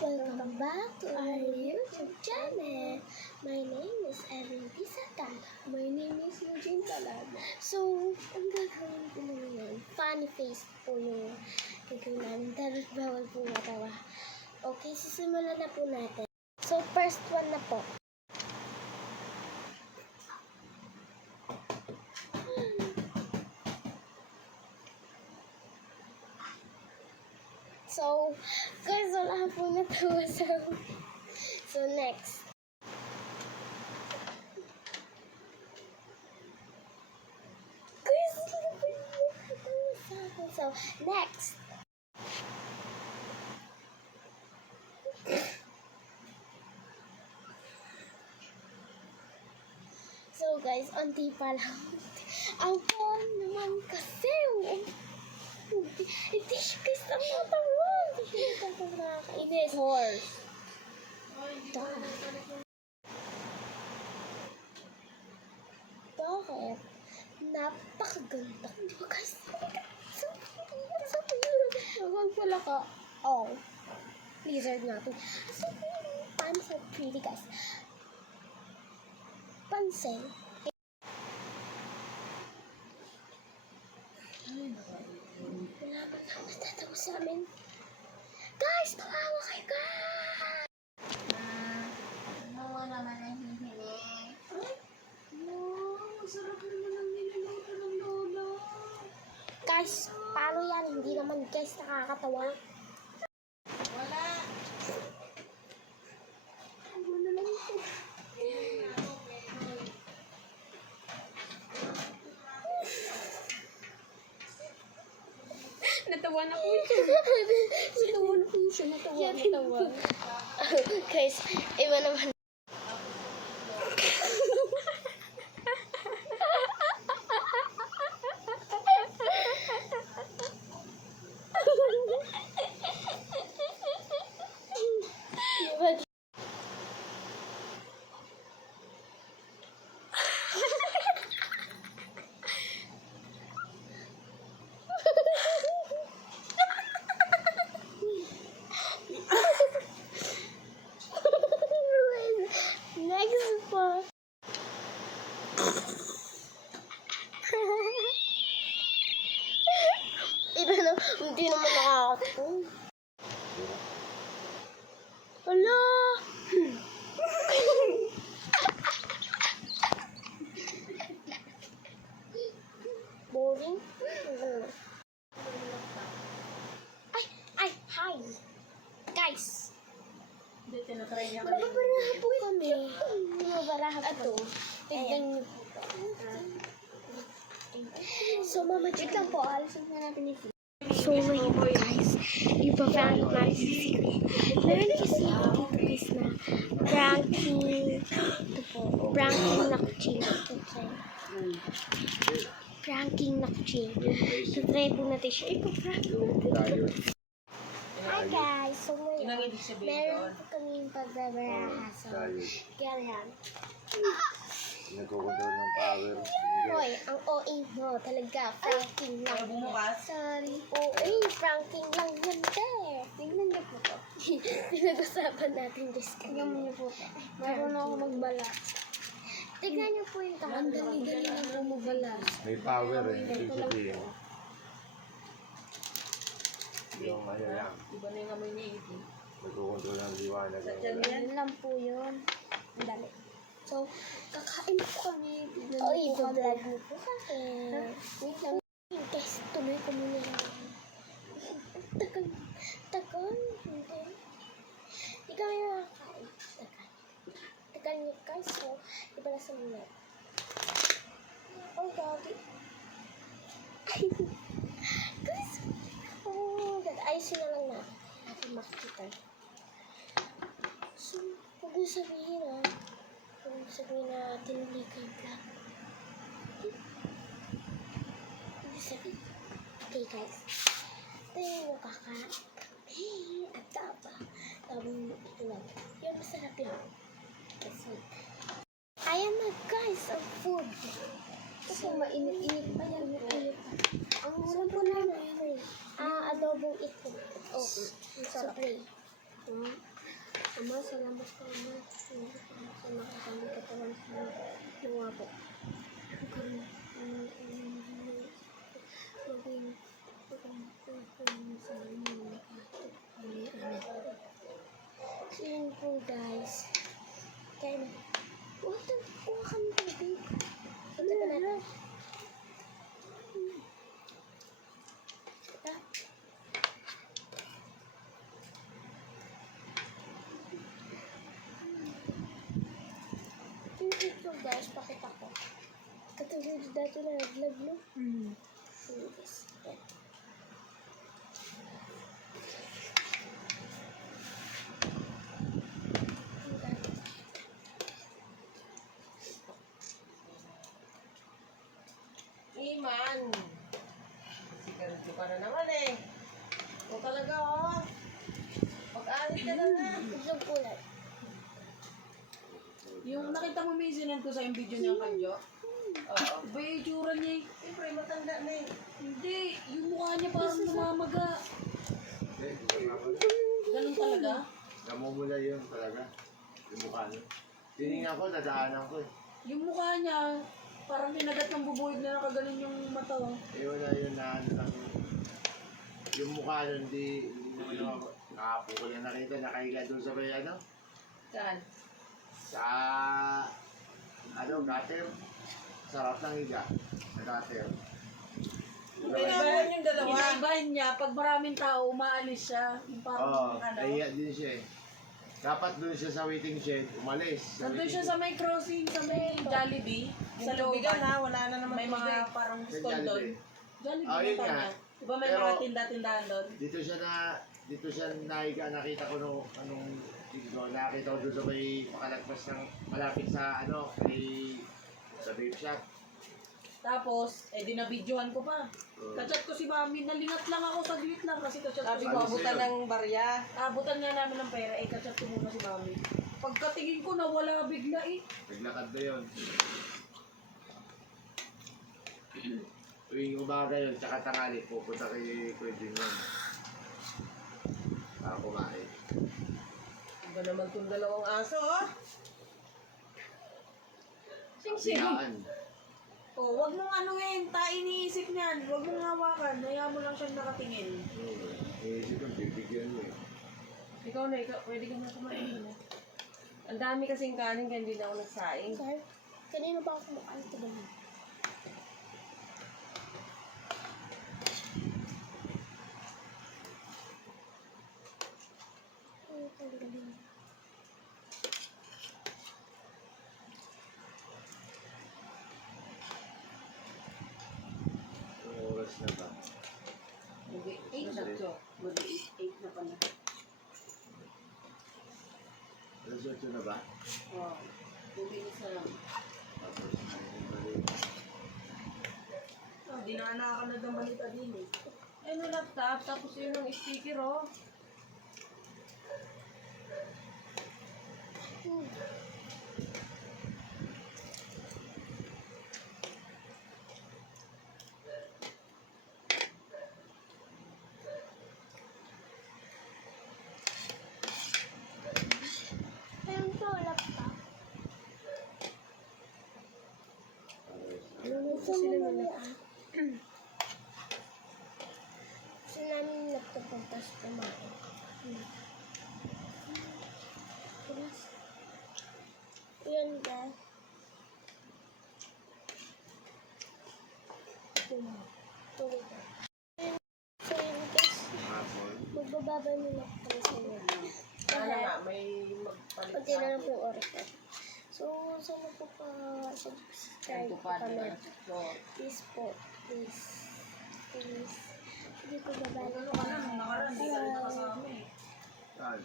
welcome back to our YouTube channel. My name is Erin Pisatan. My name is Eugene Talado. So, ang gagawin ko ngayon, funny face po yung gagawin namin. Dahil bawal po matawa. Okay, sisimulan na po natin. So, first one na po. So, guys, wala po natawa sa... So, next. Guys, wala po natawa sa akin. So, next. So, guys, onti pa lang. Ang phone naman kasi. Hindi siya guys natawa. Hindi siya natawa. Nakakainis. Horse. Bakit? Napakaganda. Di ba guys? Huwag pala ka. Oh. Lizard natin. So, pants are pretty guys. Pansin. Wala ba na matatawa sa amin? Guys, tawawa kayo guys! Ano naman ang hihiling? Masarap naman ang niluluto ng lolo. Guys, paano yan? Hindi naman guys nakakatawa. Wala. Ano na lang ito? Natawa na po siya. Natawa na po siya. Natawa. Guys, iba naman. Next po. Iba na, hindi naman nakakatawa. Hala! Boring? Ay, hi! Guys! Hindi, tinatry niya Magbabaraha po kami. Magbabaraha po. Ato. Tignan niyo po. So, mamajig lang po. Alisin na natin ito. So, ngayon guys, ipa-prank natin si Secret. Meron kasi ako dito guys na pranking. Ito po, pranking na kuching. Pranking na kuching. So, try po natin siya. Ipa-prank natin. Hi guys! So, ngayon, meron po kaming pagbabaraha. So, ganyan. Nagkukontrol ng power. Hoy, ang OA mo talaga. Pranking lang. Sorry po. Ay, pranking lang yan, te. Tingnan niyo po to. Pinag-usapan natin, Diyos ka. Tingnan niyo po to. Meron ako magbala. Tignan niyo po yung Ang dali-dali na po magbala. May power eh. Ibig sabihin. Yung ano lang. Iba na yung amoy niya ito. Nagkukontrol ng liwanag. Yan lang po yun. Ang dali. So, kakain po kami. Oh, i-vlog mo po kasi. Wait lang. Guys, tuloy ko muna yan. Tagal. Tagal. Hindi. Di kami makakain. Tagal. Tagal niyo guys. So, iba na sa muna. Oh, gagi. Guys. Oh, God. Ayusin na lang natin. Natin makikita. So, huwag mo sabihin Huwag mo sabihin na tinuli ka yung vlog. Huwag mo sabihin. Okay guys. Ito yung makakain kami. At taba. Tabang ito lang. Yung masarap yun. Kasi, ayan na guys, ang food. Kasi mainit-init pa yan. Mainit pa. Ang ulam po namin. Adobong itlog. Oh, sorry. Ama, salamat ka, Ama. Salamat sa nakakamit katawan sa nawa po. So yun po guys. Kaya na. Kuha kami tubig. Punta ka natin. Ah. Yung picture guys, pakita ko. Katulad dati na nag-vlog, no? Yes. Yan. Iman. Sigarilyo ka na naman eh. O talaga oh. Pag-alit ka na na. Isang kulay. Yung nakita mo minsan ko sa yung video niya kanyo, Oo. ba yung itsura niya eh. Siyempre, matanda na eh. Hindi, yung mukha niya parang namamaga. Ganun talaga? Namumula yun talaga. Yung mukha niya. Tinignan ko, nadaanan ko eh. Yung mukha niya, parang kinagat ng bubuhid na nakaganon yung mata. Oh. Eh wala yun na ano lang. Yung mukha nun, hindi naman ako. Nakapo ko lang nakita, nakahiga doon sa may ano. Saan? Sa gutter. Sarap ng higa. Sa gutter. Pinabahan yung dalawa. Inaibahin niya, pag maraming tao, umaalis siya. Yung Oo, parang nahiya din siya eh. Dapat doon siya sa waiting shed, umalis. Nandun siya sa may crossing, sa may Jollibee. Sa Sa lubigan looban. ha, wala na naman May mga parang Sa stall doon. Jollibee. Jollibee Ah, na yun nga. tama. Diba may Pero- mga tinda-tindahan doon? Dito siya nahiga, nakita ko nung anong dito, nakita ko doon sa may makalagpas ng malapit sa sa vape shop. Tapos, dinabidyohan ko pa. Kachat ko si Mami, nalingat lang ako, saglit lang kasi kachat ko Sabi si ko, Mami. abutan ng barya. Abutan nga namin ng pera, kachat ko muna si Mami. Pagkatingin ko, nawala bigla eh. Naglakad na yun. Tuwing umaga yun, tsaka tangali, pupunta kay Kuya Jingman. Para kumain. Iba naman itong dalawang aso oh. Sing-sing. Kabilaan. Oh, wag mong anuhin, iniisip niyan. Wag mong hawakan, hayaan mo lang siyang nakatingin. Isip ko, bibigyan mo eh. Ikaw na, pwede ka na kumain na. Ang dami kasing kanin kaya hindi na ako nagsaing. Sir, kanina ba ako kumakain ito ba? Ay, talaga din. Ang oras na ba? Hindi, 8 na to. Hindi, 8 na pala. Alas 8 na ba? Oh, 2 minutes na lang. Tapos, ayun balik. Oh, di na nakakanood ng balita din eh. Ano laptop, tapos yun ang sticker oh. Ayun to, laptop. Ano na sila nila? Gusto namin yung laptop ang tas kumain. Tapos, yan guys. Tuloy ka. So yun guys, Hapon. magbababay muna kami sa inyo. Sana nga, may magpalit Kunti sa na lang akin. po yung oras na. So, sana po subscribe po Tupad kami. na. So, Please po. Please. Please. Hindi ko babalik. Ano ka na, nung nakaraan, di ka rin nakasama eh. Saan?